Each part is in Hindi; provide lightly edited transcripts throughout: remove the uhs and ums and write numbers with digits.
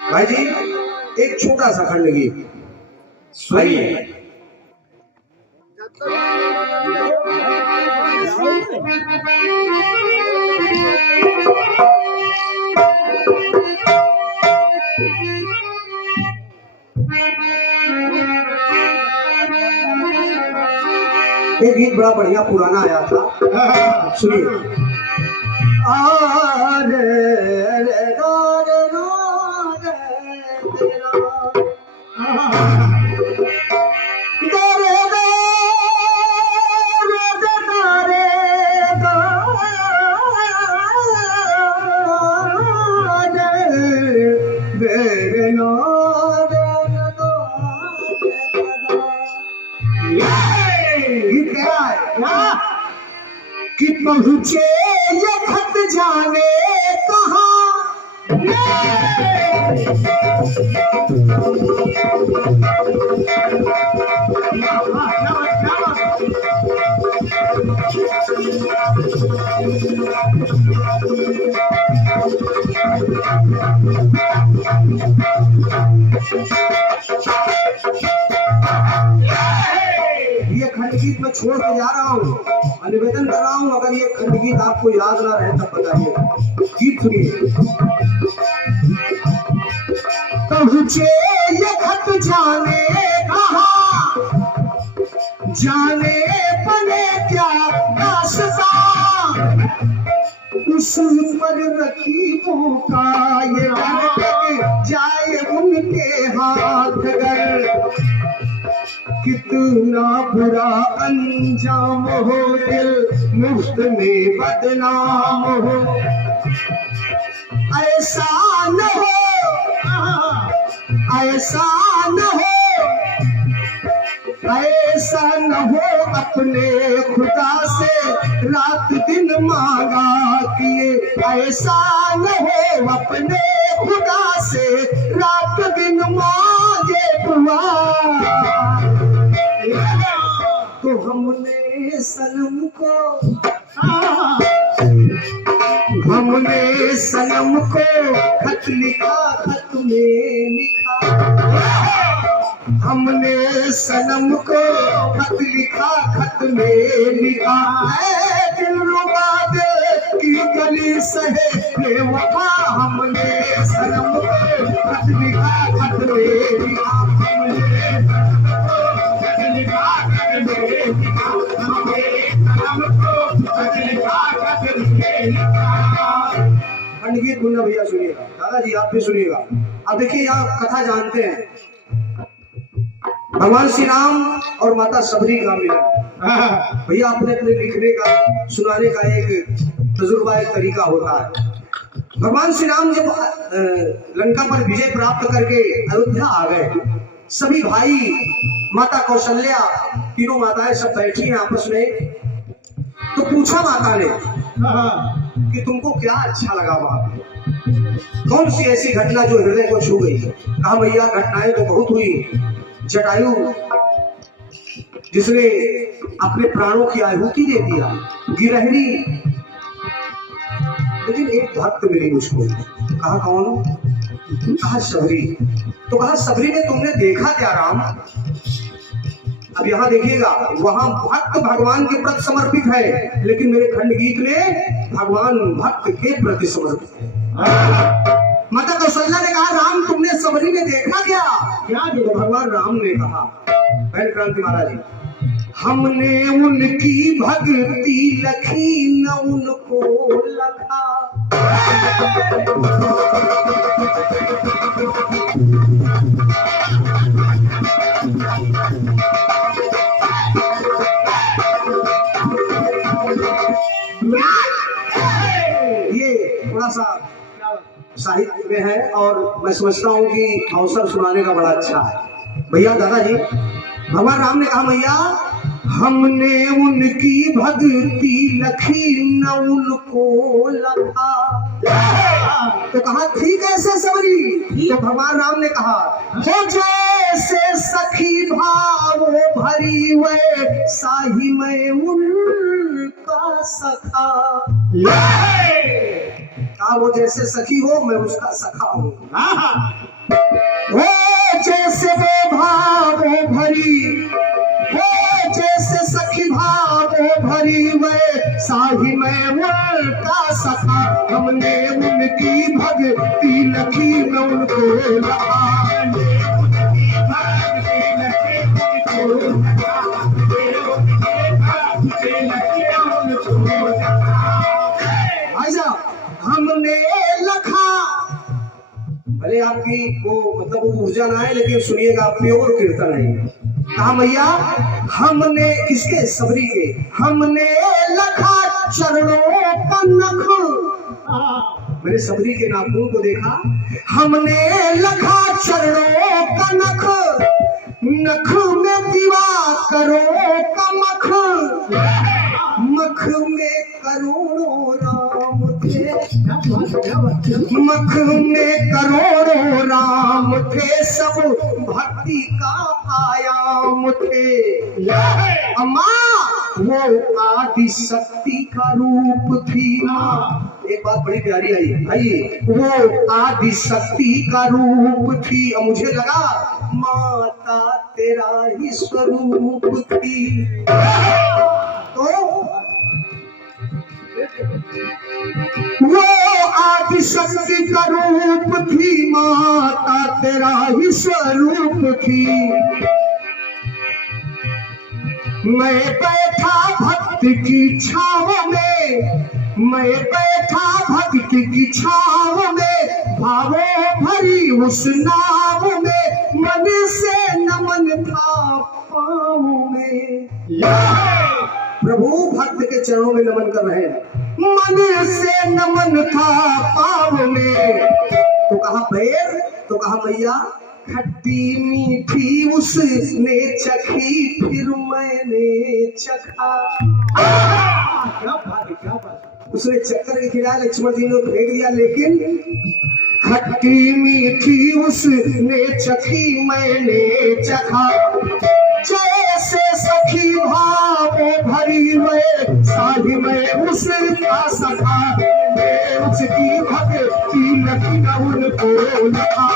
भाई जी एक छोटा सा खंड गीत सुनिए। एक गीत बड़ा बढ़िया पुराना आया था, सुनिए। कि पहुंचे ये खत जाने कहाँ, ये खंड गीत में छोड़ के जा रहा हूँ, निवेदन कर रहा हूँ। अगर ये खंड गीत आपको याद ना रहे तब बताइए। गीत सुनिए। पहुंचे ये खत जाने कहाँ, जाने बने क्या रास्ता, उस पर रकीबों का ये लग जाए उनके हाथ अगर, कितना बुरा अंजाम हो दिल मुफ्त में बदनाम हो, ऐसा न हो ऐसा न हो ऐसा न हो, अपने खुदा से रात दिन मांगा किए, ऐसा न हो अपने खुदा से रात दिन मांगे दुआ, तो हमने सनम को खत लिखा, खत में लिखा, हमने सनम को खत लिखा, खत में लिखा, है दिलरुबा दिल की गली सहे बेवफा, हमने सनम को खत लिखा, खत में लिखा, हमने खत लिखा, खत में लिखा, हमने सनम को खत लिखा, खत में लिखा। खंड गीत मुन्ना भैया सुनिएगा, दादाजी आप भी सुनिएगा। अब देखिए यहाँ कथा जानते हैं, भगवान श्री राम और माता सबरी का मिलन। भैया अपने अपने लिखने का सुनाने का एक तजुर्बा, एक तरीका होता है। भगवान श्री राम जब लंका पर विजय प्राप्त करके अयोध्या आ गए, सभी भाई, माता कौशल्या, तीनों माताएं सब बैठी हैं आपस में। तो पूछा माता ने कि तुमको क्या अच्छा लगा वहां, कौन सी ऐसी घटना जो हृदय को छू गई। कहा भैया घटनाएं तो बहुत हुई, जटायु जिसने अपने प्राणों की आहुति दे दिया, गिरहरी, लेकिन एक भक्त मिली मुझको। कहा कौन? कहा सबरी। तो कहा सबरी में तुमने देखा क्या राम? अब यहाँ देखिएगा, वहां भक्त भगवान के प्रति समर्पित है, लेकिन मेरे खंड गीत में भगवान भक्त के प्रति समर्पित है। माता कौशल्या ने कहा राम तुमने सबरी में देखा क्या? क्या देखा? भगवान राम ने कहा, पहले क्रांति महाराज जी, हमने उनकी भक्ति लखी न उनको लखा, ये थोड़ा सा साहित्य में है और मैं समझता हूँ कि अवसर सुनाने का बड़ा अच्छा है। भैया दादाजी, भगवान राम ने कहा मैया हमने उनकी भक्ति लखी न उनको लखा। तो कहा ठीक है ऐसे सबरी। तो भगवान राम ने कहा हो जैसे सखी भाव भरी वे साही में उनका सखा। कहा वो जैसे सखी हो मैं उसका सखा हूँ। हो जैसे वो भावो भरी, हो जैसे सखी भावो भरी, वे साही मैं उनका सखा, हमने उनकी भक्ति लखी मैं उनको लखा। भाई साहब हमने लखा, भले आपकी वो मतलब वो ऊर्जा ना है, लेकिन सुनिएगा प्योर कीर्तन है। कहा मैया हमने किसके, सबरी के, हमने लखा चरणों का नख, मैंने सबरी के नाखून को देखा, हमने लखा चरणों का नख, नख में दीवा करो का मख, मख में करोड़ों राम थे, मख में करोड़ों राम थे, सब भक्ति का आयाम थे। अम्मा वो आदि शक्ति का रूप थी। एक बात बड़ी प्यारी आई भाई, वो आदि शक्ति का रूप थी। अब मुझे लगा माता तेरा ही स्वरूप थी। तो वो आदि शक्ति का रूप थी, माता तेरा ही स्वरूप थी। मैं बैठा भक्त की छाव में, मैं बैठा भक्त की छाव में, भावों भरी उस नाव में, मन से नमन था पाँव में। प्रभु भक्त के चरणों में नमन कर रहे हैं, मन से नमन था पाँव में। तो कहा पैर, तो कहा मैया खट्टी मीठी उसने चखी, फिर मैंने चखा। क्या बात है, क्या बात। उसने चक्कर खिलाया, लक्ष्मण जी ने फेंक दिया, लेकिन खट्टी मीठी उसने चखी, मैंने चखा। जैसे सखी भावों भरी वे साही में उसका सखा, मैं उसकी भक्ति लखी न उनको लखा।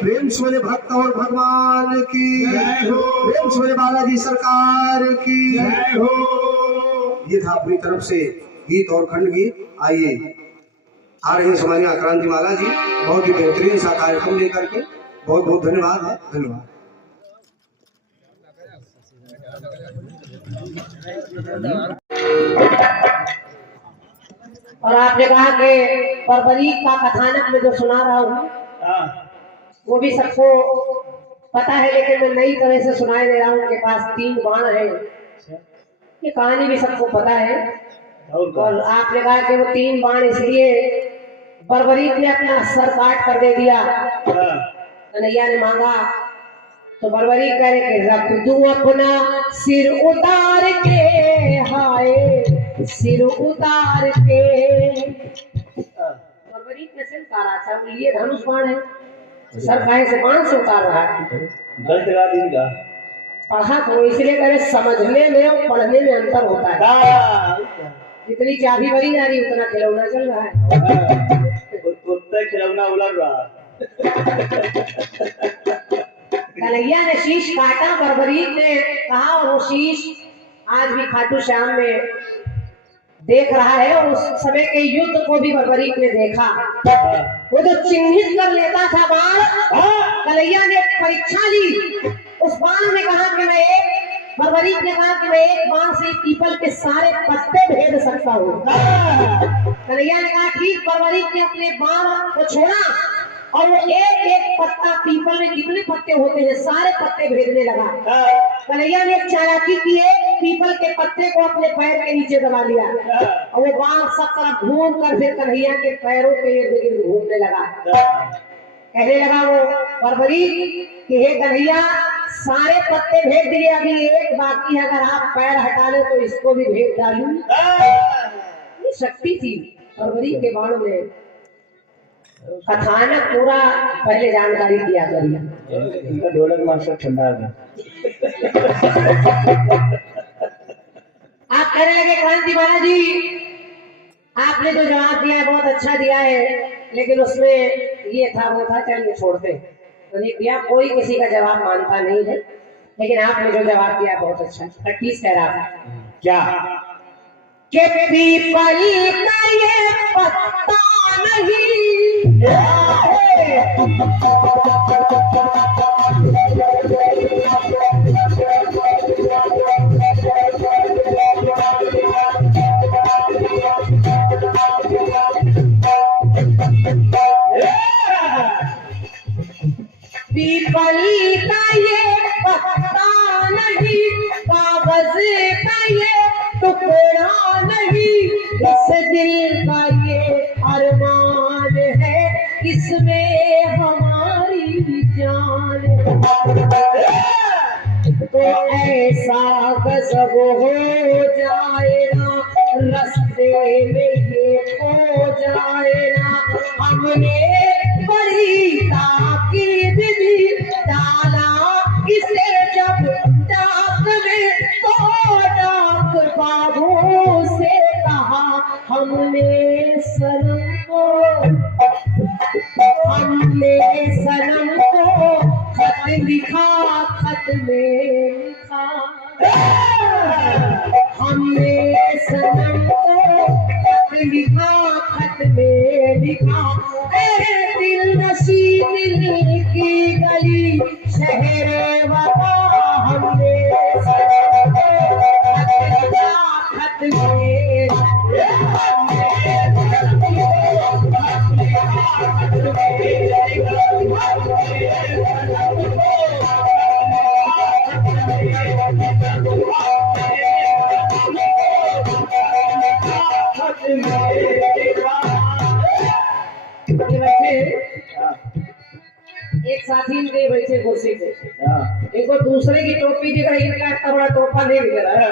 प्रेम से बोले भक्त और भगवान की जय हो, प्रेम से बोले बालाजी सरकार की जय हो। ये था अपनी तरफ से गीत और खंड गीत। आइए आ रहे हैं समानी आक्रांति माला जी, बहुत ही बेहतरीन सा कार्यक्रम लेकर के। बहुत बहुत धन्यवाद है, धन्यवाद। और आपने कहा कि परवरी का कथानक में जो सुना रहा हूँ वो भी सबको पता है, लेकिन मैं नई तरह से सुनाई दे रहा हूँ। उनके पास 3 बाण है, ये कहानी भी सबको पता है। और आपने कहा कि वो 3 बाण इसलिए परवरी ने अपना सर काट कर दे दिया, कन्हैया ने मांगा तो परवरी कह रहे कि रख दूं अपना सिर उतार के, हाय सिर उतार के। परवरी ने सिर उतारा, सब लिए धनुष बाण है, सर काहे से बाण से उतार रहा है। पढ़ा तो इसलिए करे, समझने में और पढ़ने में अंतर होता है। जितनी चाबी भरी जा रही उतना खिलौना चल रहा है, उतना खिलौना उलट रहा। कन्हैया ने शीश काटा, परवरी ने कहा, और वो शीश आज भी खाटू श्याम में देख रहा है। और उस समय के युद्ध को भी परवरी ने देखा, वो जो चिन्हित कर लेता था बाण, कन्हैया ने परीक्षा ली। उस बाण ने कहा कि मैं एक, परवरी ने कहा कि मैं एक बाण से पीपल के सारे पत्ते भेद सकता हूँ। कन्हैया ने कहा ठीक। परवरी ने अपने बाण को छोड़ा और वो एक एक पत्ता, पीपल में कितने पत्ते होते हैं, सारे पत्ते भेदने लगा। कन्हैया ने एक चालाकी की, एक पीपल के पत्ते को अपने पैर के नीचे दबा लिया और वो बाण सब तरफ घूम कर फिर कन्हैया के पैरों के इर्द गिर्द घूमने लगा। कहने लगा वो परवरी कि हे कन्हैया, सारे पत्ते भेद दिए, अभी एक बाकी है, अगर आप पैर हटा ले तो इसको भी भेद डालूं। ये शक्ति थी परवरी के बाण में। कथानक पूरा पहले जानकारी दिया करिए। इनका ढोलक मास्टर ठंडा है। आप कहने लगे क्रांति महाराज जी, आपने जो जवाब दिया है बहुत अच्छा दिया है, लेकिन उसमें ये था वो था, चलिए छोड़ते। तो नहीं भैया, कोई किसी का जवाब मानता नहीं है, लेकिन आपने जो जवाब दिया बहुत अच्छा। 38 कह रहा था क्या कि पीपल का ये पत्ता नहीं, पीपल का ये पत्ता नहीं, कागज का ये टुकड़ा नहीं, इस दिल का ये अरमान है, इसमें हमारी जान है। तो ऐसा गजब हो जाए ना, रास्ते में ये हो जाए ना, हमने बड़ी ताकीद दी, डाला इसे जब डाक में, तो डाक बाबू से कहा हमने सनम को खत लिखा, खत में लिखा, हमने सनम को खत लिखा, खत में लिखा, दिल नशी दिल की गली शहर वफा, हमने सनम को खत लिखा, खत में एक साथी इनके बैठे कुर्सी पे, इनको दूसरे की टोपी दिख रही, इनका इतना बड़ा टोपा नहीं दिख रहा।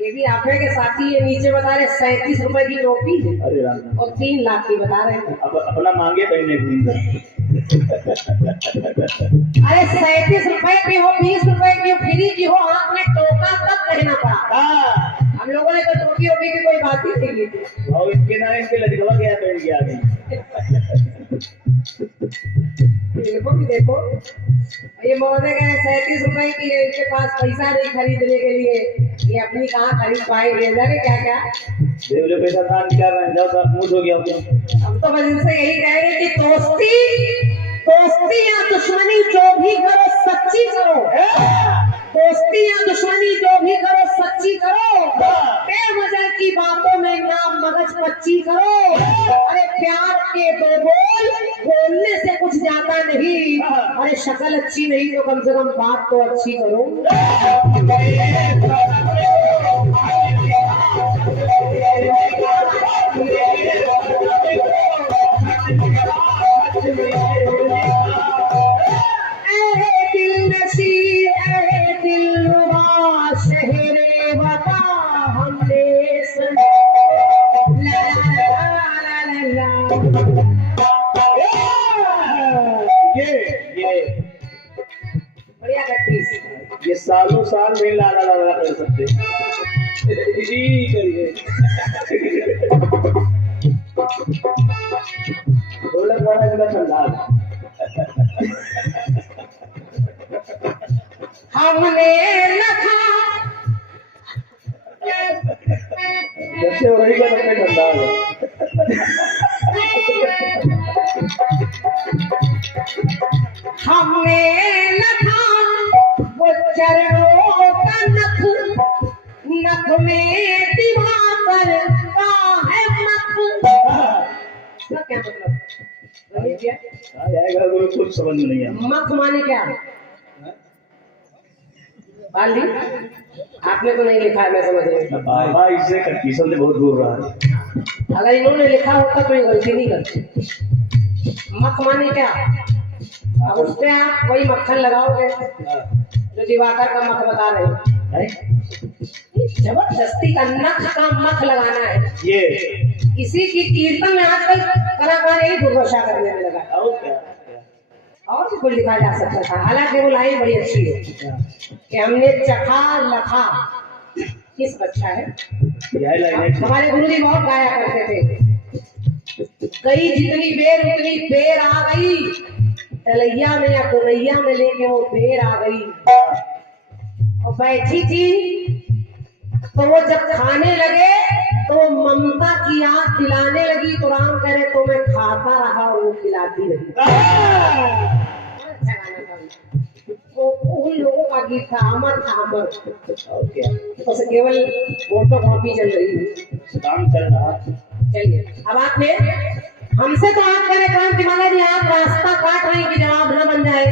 ये भी आप है के साथी, ये नीचे बता रहे 37 रुपए की टोपी अरे राम, और 3 लाख की बता रहे हैं। अब अपना मांगे पहनने अरे 37 रुपए की हो, 20 रुपए की हो, फ्री की हो, आपने टोका तब कहना पड़ा। हम लोगों ने तो टोपी ओपी की कोई बात ही नहीं की थी। इनके ना इनके लड़का गया पहन गया अभी। इनको भी देखो, ये महोदय कह 37 रुपए की है, इनके पास पैसा नहीं खरीदने के लिए, ये अपनी कहाँ खरीद पाएंगे, जाने क्या क्या पैसा दान क्या जाओ, मूड हो गया। अब तो बस इनसे यही कह रहे कि दोस्ती या दुश्मनी जो भी करो सच्ची करो, दोस्ती या दुश्मनी जो भी करो सच्ची करो, बेवजह की बातों में नाम मगज पच्ची करो। अरे प्यार के दो बोल बोलने से कुछ जाता नहीं, अरे शक्ल अच्छी नहीं तो कम से कम बात तो अच्छी करो। ये सालों साल में लाला लाला कर सकते जी करिए। ढोलक वाला गला ठंडा, हमने लखा जैसे वही का सबसे ठंडा है। हमने लखा वो चरणों का नख, नख में दिवाकर का है मख। इसका क्या मतलब? जाएगा गुरु, कुछ समझ में नहीं आया। मख माने क्या? बाली आपने तो नहीं लिखा है, मैं समझ रही हूँ। बाबा इससे कंडीशन से बहुत दूर रहा है। अगर इन्होंने लिखा होता तो ये गलती नहीं करती। मख माने क्या? अब उस पे आप वही मक्खन लगाओगे जो दिवाकर का मख बता रहे हो। जबरदस्ती का नख का मख लगाना है। ये इसी की कीर्तन में आजकल कलाकार यही दुर्दशा करने में लगा है। और क्या और भी कुछ लिखा जा सकता था, हालांकि वो लाइन बड़ी अच्छी है कि हमने चखा लखा किस अच्छा है। यही लाइन है। हमारे गुरु जी बहुत गाया करते थे, गई जितनी बेर उतनी बेर आ गई, तलैया में या कलैया में लेके वो बेर आ गई। और बैठी थी तो वो जब खाने लगे तो वो ममता की याद दिलाने लगी, तो राम कह रहे तो मैं खाता रहा और वो खिलाती रही। अच्छा गाना था वो, उन लोगों का गीत था, अमर था अमर। और क्या बस केवल फोटो कॉपी चल रही है, काम चल रहा। चलिए अब आपने हमसे तो आप कह रहे क्रांतिमाला जी आप रास्ता काट रहे हैं कि जवाब न बन जाए।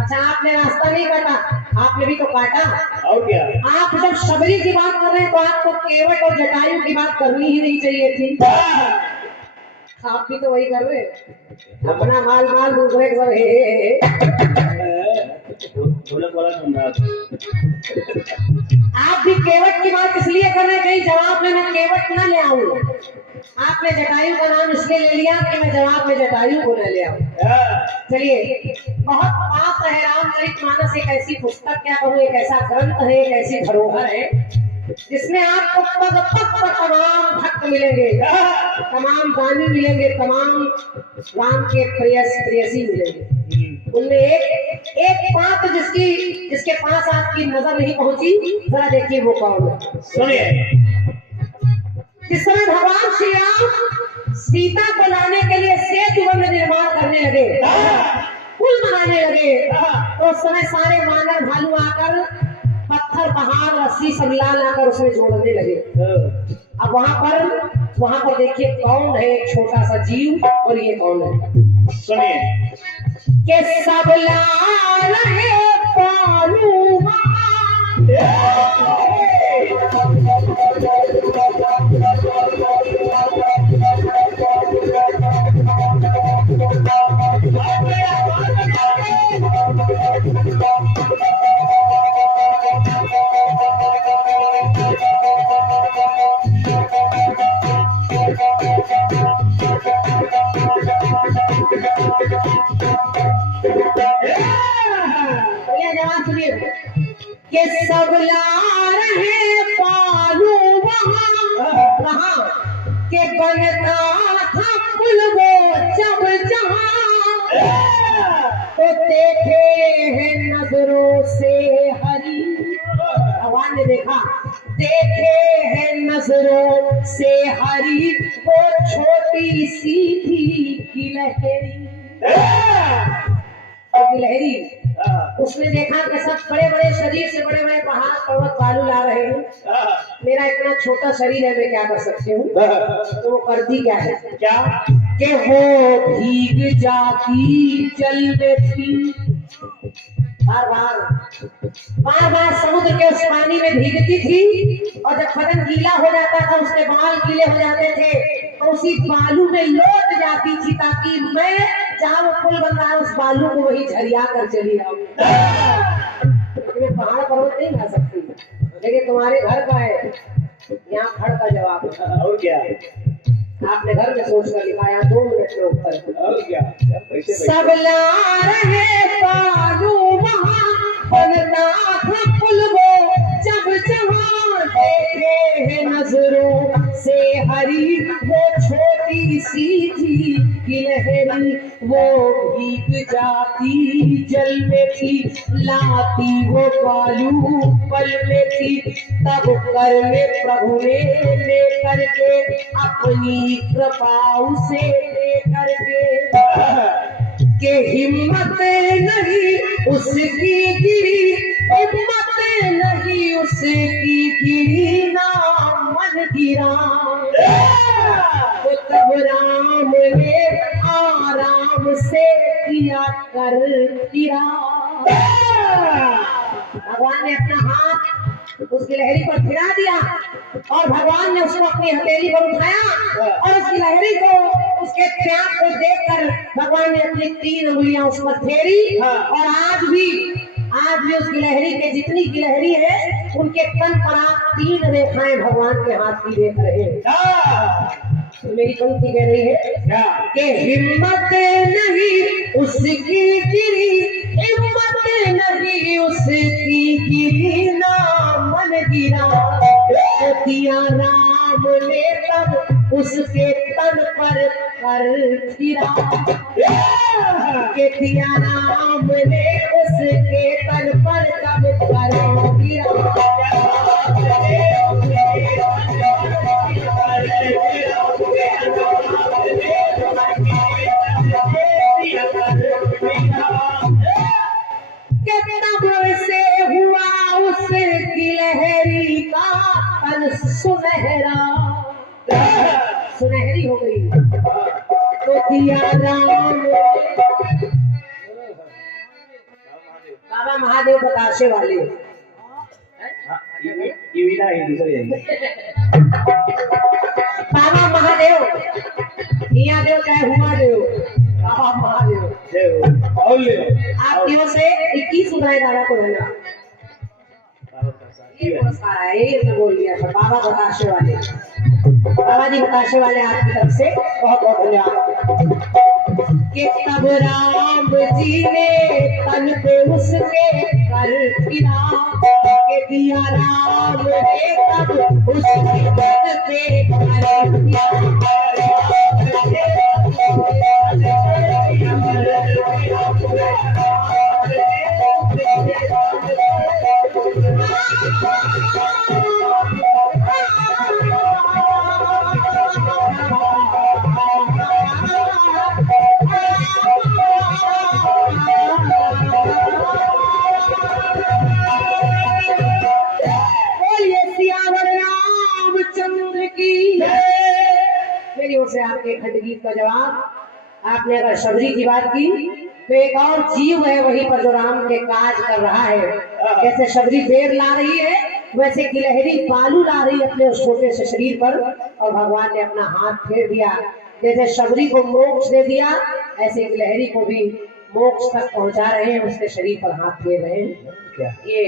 अच्छा आपने रास्ता नहीं काटा, आपने भी तो काटा। और क्या आप जब शबरी की बात कर रहे हैं तो आपको केवट और जटायु की बात करनी ही नहीं चाहिए थी। आप भी तो वही कर रहे हैं, अपना माल माल दूसरे को हे। ढोलक वाला सुन रहा आप भी केवट की बात इसलिए कर रहे हैं कहीं जवाब में मैं केवट न ले आऊं। आपने जटायु का नाम इसलिए ले लिया कि मैं जवाब में जटायु को न ले आऊं। चलिए बहुत पाप है, रामचरितमानस एक ऐसी पुस्तक, क्या कहूँ, एक ऐसा ग्रंथ है, एक ऐसी धरोहर है जिसमें आपको पग पग पर तमाम भक्त मिलेंगे, तमाम दानी मिलेंगे, तमाम राम के प्रेयसी मिलेंगे। उनमें एक बात जिसके पास आपकी नजर नहीं पहुंची, जरा देखिए वो कौन है। सुनिए। जिस समय भगवान श्री राम सीता को लाने के लिए सेतु बंध निर्माण करने लगे, पुल बनाने लगे, तो उस समय सारे वानर भालू आकर पत्थर पहाड़ रस्सी सब लाकर उसमें जोड़ने लगे। अब वहां पर देखिए कौन है एक छोटा सा जीव, और ये कौन है सुनिए। के सब ला रहे पालू के सब ला रहे पालू वहां के बनता था पुल वो जब जहां, तो देखे हैं नजरों से हरी, भगवान ने देखा, देखे हैं नजरों से हरी वो छोटी सी थी गिलहरी। गिलहरी उसने देखा कि सब बड़े बड़े शरीर से बड़े बड़े पहाड़ पर्वत बालू ला रहे हैं, मेरा इतना छोटा शरीर है, मैं क्या कर सकती हूँ। तो वो करती क्या है, क्या कि वो भीग जाती जल में थी, बार बार समुद्र के उस पानी में भीगती थी, और जब बदन गीला हो जाता था, उसके बाल गीले हो जाते थे, तो उसी बालू में लौट जाती थी, ताकि मैं जहाँ वो पुल बन रहा है उस बालू को वही झरिया कर चली आऊं। मैं पहाड़ पर्वत नहीं ला सकती, लेकिन तुम्हारे घर का है, यहाँ फड़ का जवाब है। और क्या आपने घर में सोच कर लिखाया, 2 मिनट में उत्तर। और क्या सब ला रहे पालू वहां बनता था पुल वो जब जहां, देखे हैं नजरों से हरी वो छोटी सी थी गिलहरी, वो भीग जाती जल में थी, लाती वो बालू पल में थी, तब कर में प्रभु ने लेकर के अपनी कृपा उसे लेकर के हिम्मत नहीं उसकी गिरी, हिम्मत नहीं उसकी गिरी, नाम मन गिरा, तो तब राम ने आराम से किया कर गिरा। भगवान ने अपना हाथ उस गिलहरी पर फिरा दिया, और भगवान ने उसको अपनी हथेली पर उठाया, और उस गिलहरी को उसके त्याग को देखकर भगवान ने अपनी 3 उंगलियां उस पर फेरी, और आज भी आज भी उस गिलहरी के जितनी गिलहरी है उनके तन पर आप 3 रेखाएं भगवान के हाथ की देख रहे हैं। तो मेरी पंक्ति कह रही है कि हिम्मत नहीं उसकी गिरी, हिम्मत नहीं उसकी गिरी, ना मन गिरा दिया राम ने तब उसके तन पर कर फिरा, के दिया राम ने उसके तन पर तब कर फिरा। से हुआ उस गिलहरी का तन सुनहरा, सुनहरी हो गई तो दिया राम। बाबा महादेव बताशे वाले बाबा महादेव, हिया देव चाहे हुआ देव, बाबा महादेव आपकी ओर से 21 रुपए दादा को देना। ये पुरस्कार है, ये तो बोल दिया था बाबा बताशे वाले। बाबा जी बताशे वाले आपकी तरफ से बहुत बहुत धन्यवाद। कि तब राम जी ने तन पे उसके कर फिरा, के दिया राम ने तब उसके तन पे कर फिरा। मेरी ओर से आपके खंडगीत का जवाब। आपने अगर शबरी की बात की तो एक और जीव है वहीं पर जो राम के काज कर रहा है। जैसे शबरी बेर ला रही है वैसे गिलहरी बालू ला रही है अपने उस छोटे से शरीर पर, और भगवान ने अपना हाथ फेर दिया। जैसे शबरी को मोक्ष दे दिया ऐसे गिलहरी को भी मोक्ष तक पहुंचा रहे हैं, उसके शरीर पर हाथ फेर रहे हैं। ये